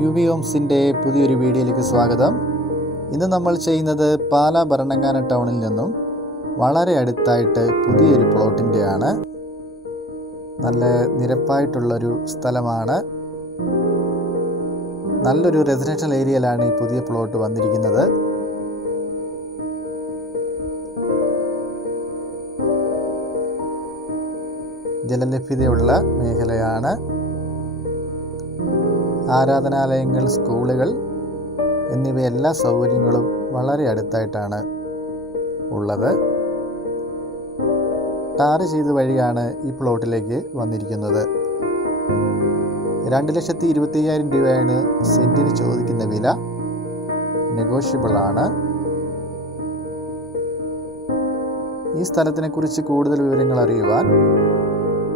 U V ഹോംസിൻ്റെ പുതിയൊരു വീഡിയോയിലേക്ക് സ്വാഗതം. ഇന്ന് നമ്മൾ ചെയ്യുന്നത് പാലാ ഭരണങ്ങാന ടൗണിൽ നിന്നും വളരെ അടുത്തായിട്ട് പുതിയൊരു പ്ലോട്ടിൻ്റെയാണ്. നല്ല നിരപ്പായിട്ടുള്ളൊരു സ്ഥലമാണ്. നല്ലൊരു റെസിഡൻഷ്യൽ ഏരിയയിലാണ് ഈ പുതിയ പ്ലോട്ട് വന്നിരിക്കുന്നത്. ജലലഭ്യതയുള്ള മേഖലയാണ്. ആരാധനാലയങ്ങൾ, സ്കൂളുകൾ എന്നിവ എല്ലാ സൗകര്യങ്ങളും വളരെ അടുത്തായിട്ടാണ് ഉള്ളത്. ടാർ ചെയ്ത വഴിയാണ് ഈ പ്ലോട്ടിലേക്ക് വന്നിരിക്കുന്നത്. 2,25,000 രൂപയാണ് സെൻറ്റിന് ചോദിക്കുന്ന വില. നെഗോഷ്യബിൾ ആണ്. ഈ സ്ഥലത്തിനെക്കുറിച്ച് കൂടുതൽ വിവരങ്ങൾ അറിയുവാൻ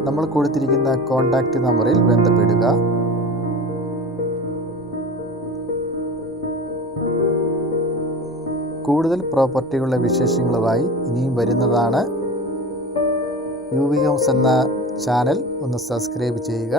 നമ്മൾ കൊടുത്തിരിക്കുന്ന കോൺടാക്റ്റ് നമ്പറിൽ ബന്ധപ്പെടുക. കൂടുതൽ പ്രോപ്പർട്ടികളുടെ വിശേഷങ്ങളുമായി ഇനിയും വരുന്നതാണ്. യു വി ഹോംസ് എന്ന ചാനൽ ഒന്ന് സബ്സ്ക്രൈബ് ചെയ്യുക.